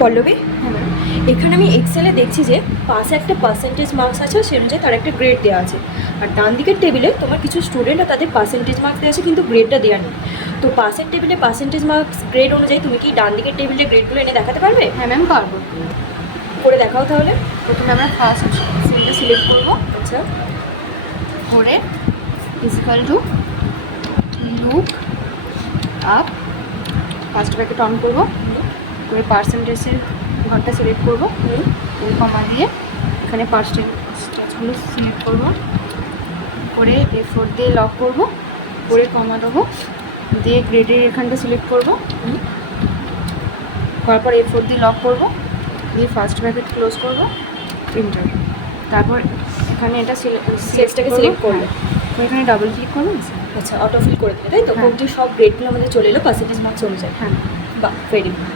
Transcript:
পল্লবী, হ্যাঁ ম্যাম। এখানে আমি এক্সেলে দেখছি যে পাশে একটা পার্সেন্টেজ মার্কস আছে, সে অনুযায়ী তার একটা গ্রেড দেওয়া আছে। আর ডান দিকের টেবিলে তোমার কিছু স্টুডেন্ট তাদের পার্সেন্টেজ মার্কস দেওয়া আছে, কিন্তু গ্রেডটা দেওয়া নেই। তো পাশের টেবিলে পার্সেন্টেজ মার্কস গ্রেড অনুযায়ী তুমি কি ডান দিকের টেবিলে গ্রেডগুলো এনে দেখাতে পারবে? হ্যাঁ ম্যাম, পারবো। করে দেখাও তাহলে। প্রথমে আমরা ফার্স্ট সেলটা সিলেক্ট করবো। আচ্ছা, করে ইজিক্যাল to look up, first bracket on করবো। করে পার্সেন্টেজের ঘরটা সিলেক্ট করবো, করে কমা দিয়ে এখানে পার্সেন্টেজগুলো সিলেক্ট করবো। করে A4 দিয়ে লক করবো, করে কমা দেবো, দিয়ে গ্রেডের এখানটা সিলেক্ট করবো। করার পর A4 দিয়ে লক করবো, দিয়ে ফার্স্ট ব্র্যাকেট ক্লোজ করবো, প্রিন্টার। তারপর এখানে এটা সেলসটাকে সিলেক্ট করলে এখানে ডাবল ক্লিক করবো। আচ্ছা, অটো ফিল করে দিলে, তাই তো? হ্যাঁ। কোনটি সব গ্রেডগুলো আমাদের চলে এলো পার্সেন্টেজ মার্কস অনুযায়ী। হ্যাঁ। বাহ, ভেরি গুড।